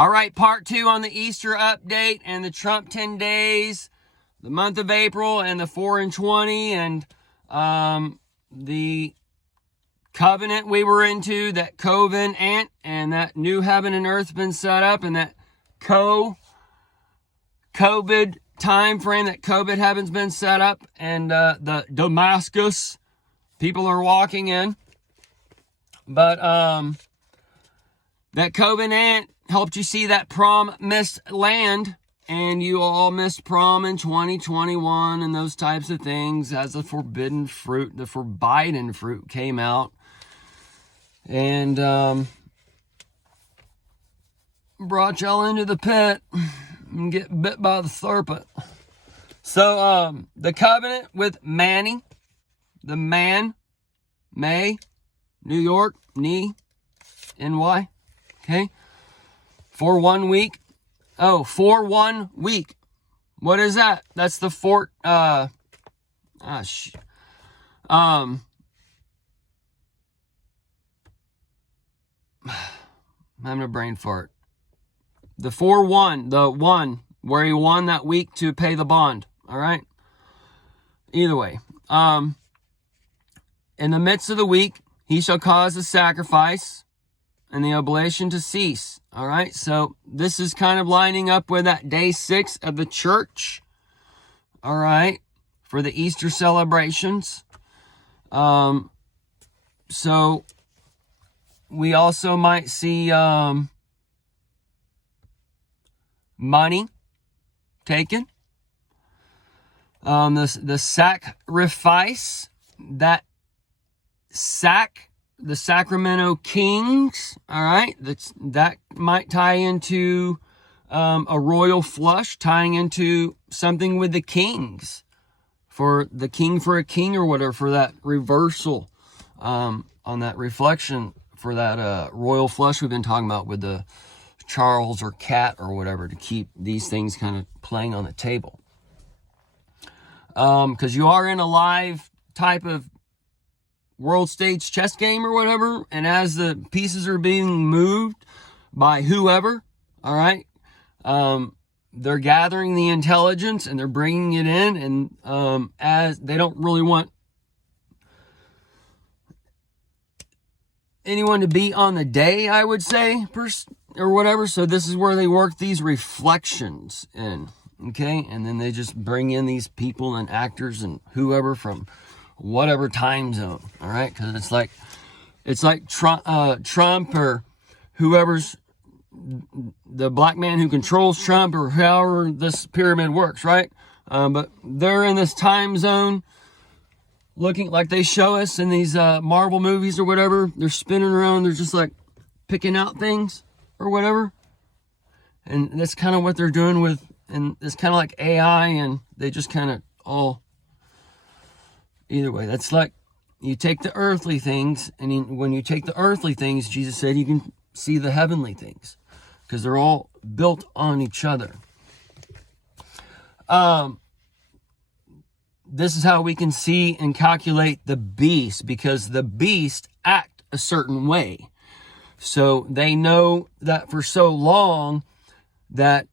All right, part 2 on the Easter update and the Trump 10 days, the month of April, and the 4 and 20, and the covenant we were into, that covenant, and that new heaven and earth been set up, and that COVID time frame, that COVID heaven's been set up, and the Damascus people are walking in. But that covenant helped you see that promised land, and you all missed prom in 2021 and those types of things as the forbidden fruit, the forbidden fruit came out and brought y'all into the pit and get bit by the serpent. So the covenant with Manny, the man, May, New York, NY, okay? For 1 week. Oh, for 1 week. What is that? That's the I'm having a brain fart. The 4-1, the one where he won that week to pay the bond. All right. Either way, in the midst of the week, he shall cause the sacrifice and the oblation to cease. All right, so this is kind of lining up with that day 6 of the church. All right, for the Easter celebrations. So we also might see money taken. The sacrifice, that the Sacramento Kings, all right, that might tie into a royal flush, tying into something with the kings, for the king for a king or whatever, for that reversal on that reflection, for that royal flush we've been talking about with the Charles or Cat or whatever, to keep these things kind of playing on the table. Because you are in a live type of world stage chess game or whatever, and as the pieces are being moved by whoever, all right, they're gathering the intelligence and they're bringing it in, and as they don't really want anyone to be on the day, I would say, or whatever, so this is where they work these reflections in, okay, and then they just bring in these people and actors and whoever from whatever time zone, all right? Because it's like Trump or whoever's the black man who controls Trump, or however this pyramid works, right? But they're in this time zone, looking like they show us in these Marvel movies or whatever. They're spinning around. They're just like picking out things or whatever, and that's kind of what they're doing with. And it's kind of like AI, and they just kind of all. Either way, that's like you take the earthly things, and when you take the earthly things, Jesus said you can see the heavenly things, because they're all built on each other. This is how we can see and calculate the beast, because the beast act a certain way. So they know that for so long that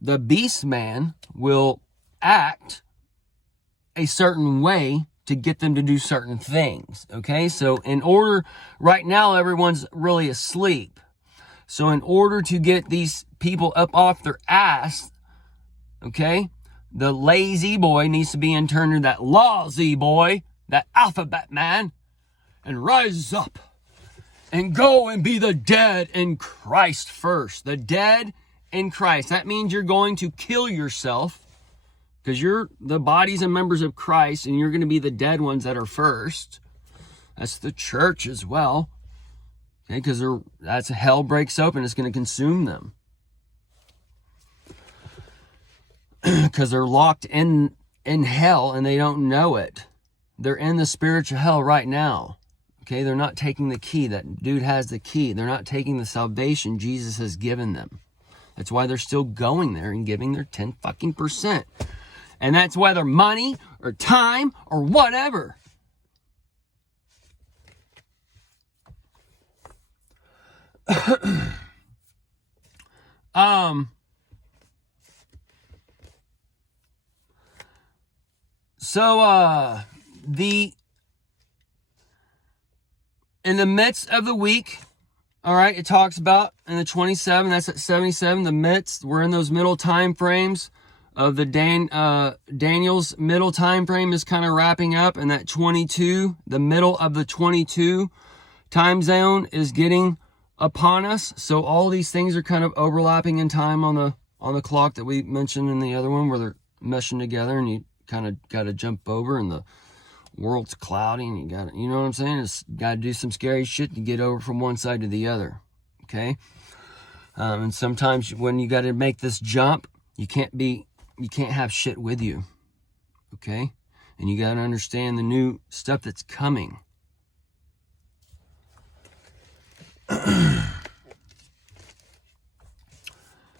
the beast man will act a certain way to get them to do certain things, okay? So in order, right now everyone's really asleep. So in order to get these people up off their ass, okay, the lazy boy needs to be turned into that lazy boy, that alphabet man, and rise up and go and be the dead in Christ first. The dead in Christ. That means you're going to kill yourself, because you're the bodies and members of Christ, and you're going to be the dead ones that are first. That's the church as well. Okay, because that's hell breaks open, it's going to consume them. Because they're locked in hell and they don't know it. They're in the spiritual hell right now. Okay, they're not taking the key. That dude has the key. They're not taking the salvation Jesus has given them. That's why they're still going there and giving their 10%. And that's whether money or time or whatever. in the midst of the week, all right, it talks about in the 27, that's at 77, the midst, we're in those middle time frames of the Daniel's middle time frame is kind of wrapping up, and that 22, the middle of the 22 time zone is getting upon us. So all these things are kind of overlapping in time on the clock that we mentioned in the other one, where they're meshing together, and you kind of got to jump over, and the world's cloudy, and you got, you know what I'm saying? It's got to do some scary shit to get over from one side to the other. Okay. And sometimes when you got to make this jump, you can't have shit with you. Okay. And you got to understand the new stuff that's coming.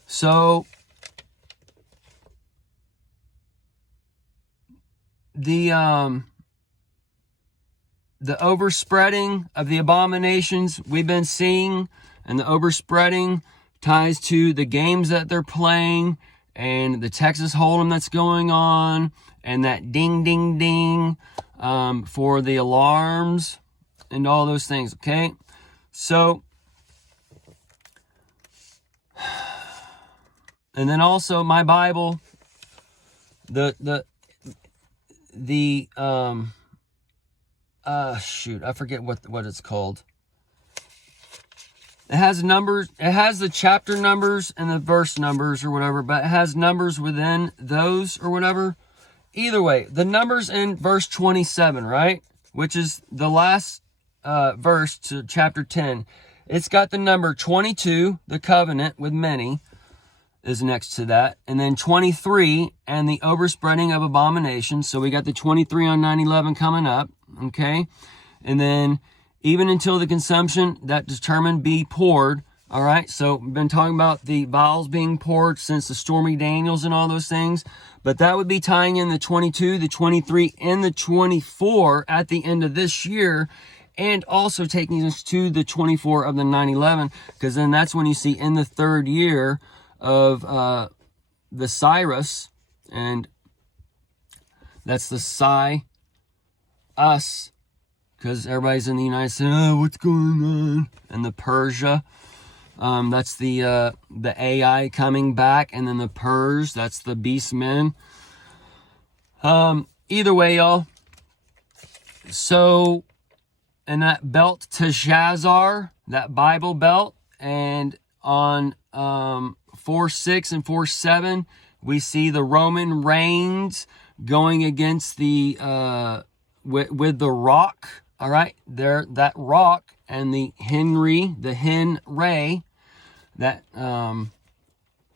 So the overspreading of the abominations we've been seeing, and the overspreading ties to the games that they're playing, and the Texas Hold'em that's going on, and that ding, ding, ding for the alarms and all those things, okay? So, and then also my Bible, shoot, I forget what it's called. It has numbers, it has the chapter numbers and the verse numbers or whatever, but it has numbers within those or whatever. Either way, the numbers in verse 27, right? Which is the last verse to chapter 10. It's got the number 22, the covenant with many, is next to that. And then 23, and the overspreading of abominations. So we got the 23 on 9/11 coming up, okay? And then even until the consumption that determined be poured, all right? So we've been talking about the vials being poured since the stormy Daniels and all those things. But that would be tying in the 22, the 23, and the 24 at the end of this year, and also taking us to the 24 of the 9/11, because then that's when you see in the third year of the Cyrus, and that's the us, because everybody's in the United States, what's going on? And the Persia, that's the AI coming back, and then the Purs, that's the beast men. Either way, y'all. So, and that belt to Shazar, that Bible belt, and on 4:6 and 4:7, we see the Roman reigns going against the with the rock. All right, there, that rock, and the hen ray, that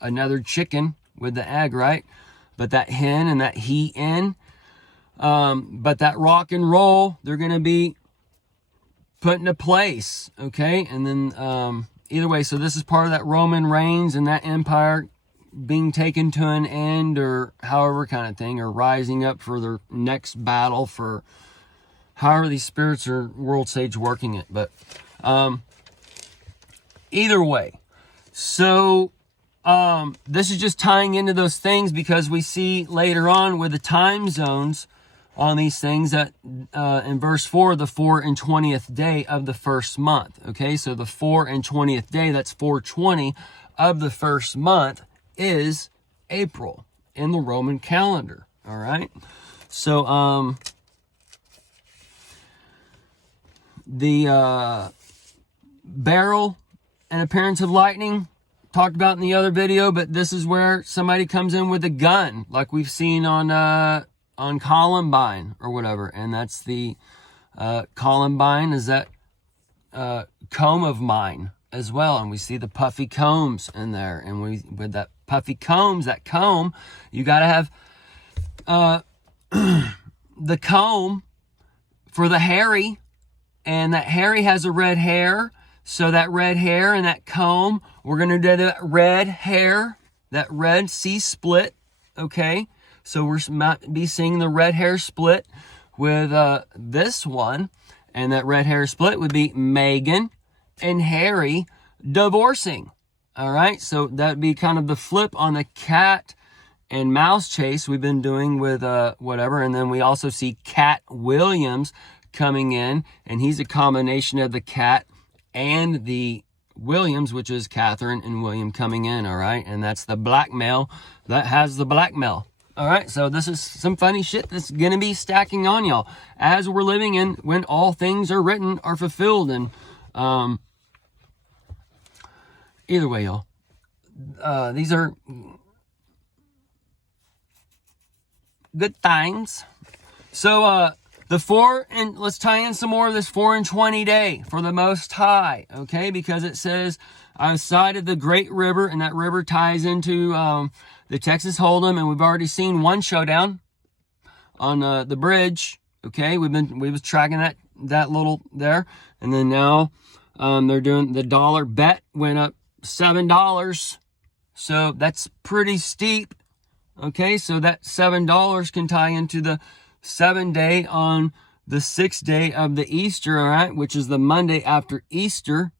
another chicken with the egg, right? But that hen and that he in, but that rock and roll, they're gonna be put into place, okay? And then either way, so this is part of that Roman reigns and that empire being taken to an end, or however kind of thing, or rising up for their next battle, for however these spirits are world stage working it. But either way, so this is just tying into those things, because we see later on with the time zones on these things that in verse 4, the 4 and 20th day of the first month. Okay, so the 4 and 20th day, that's 4/20 of the first month, is April in the Roman calendar. All right, so the barrel and appearance of lightning, talked about in the other video, but this is where somebody comes in with a gun, like we've seen on Columbine or whatever. And that's the Columbine is that comb of mine as well, and we see the puffy combs in there, and with that puffy combs, that comb, you got to have the comb for the hairy, and that hairy has a red hair. So that red hair and that comb, we're going to do that red hair, that red C split, okay? So we're might be seeing the red hair split with this one, and that red hair split would be Meghan and Harry divorcing, All right, so that'd be kind of the flip on the cat and mouse chase we've been doing with whatever. And then we also see Cat Williams coming in, and he's a combination of the cat and the Williams, which is Catherine and William coming in. All right, and that's the blackmail that has the blackmail. All right, so this is some funny shit that's gonna be stacking on y'all as we're living in when all things are written are fulfilled. And either way, y'all, these are good times. So let's tie in some more of this 4 and 20 day for the Most High, okay? Because it says outside of the great river, and that river ties into the Texas Hold'em, and we've already seen one showdown on the bridge, okay? We was tracking that little there, and then now they're doing the dollar bet went up $7, so that's pretty steep. Okay, so that $7 can tie into the 7 day on the 6th day of the Easter, all right, which is the Monday after Easter.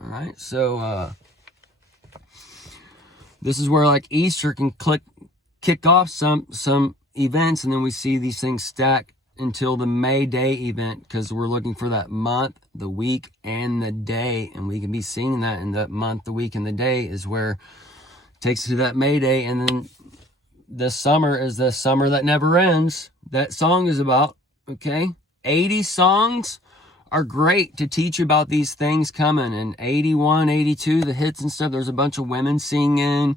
All right, so this is where like Easter can kick off some events, and then we see these things stack until the May Day event, because we're looking for that month, the week, and the day, and we can be seeing that in that month, the week, and the day is where it takes us to that May Day. And then this summer is the summer that never ends. That song is about, okay? 80 songs are great to teach you about these things coming. And 81, 82, the hits and stuff, there's a bunch of women singing.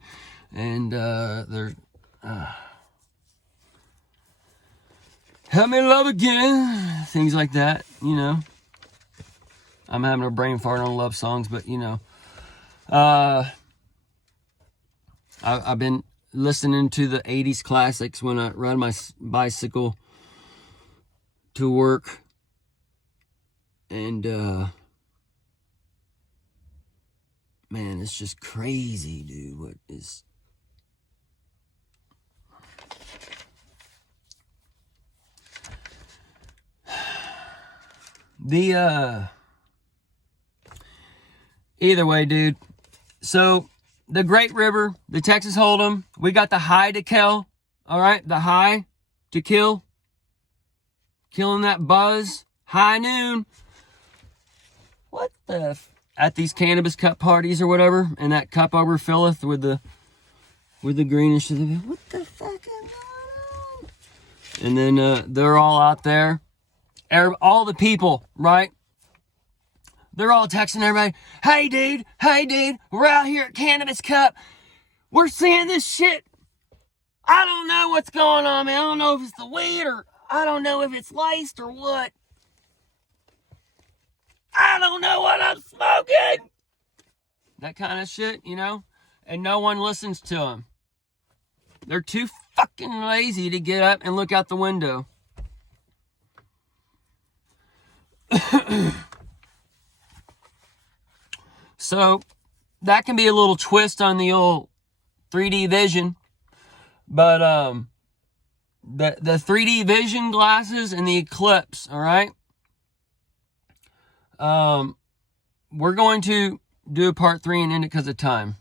And there's... Help me love again. Things like that, you know. I'm having a brain fart on love songs, but, you know. I've been listening to the 80s classics when I ride my bicycle to work. And, man, it's just crazy, dude. What is... Either way, dude. So, the Great River, the Texas Hold'em, we got the high to kill, all right? The high to kill. Killing that buzz. High noon. What the... At these cannabis cup parties or whatever, and that cup overfilleth with the greenish... What the fuck is going on? And then they're all out there. All the people, right? They're all texting everybody, hey dude, we're out here at Cannabis Cup. We're seeing this shit. I don't know what's going on, man. I don't know if it's the weed, or I don't know if it's laced or what. I don't know what I'm smoking. That kind of shit, you know? And no one listens to them. They're too fucking lazy to get up and look out the window. So that can be a little twist on the old 3D vision, but the 3D vision glasses and the Eclipse, all right? We're going to do a part 3 and end it because of time.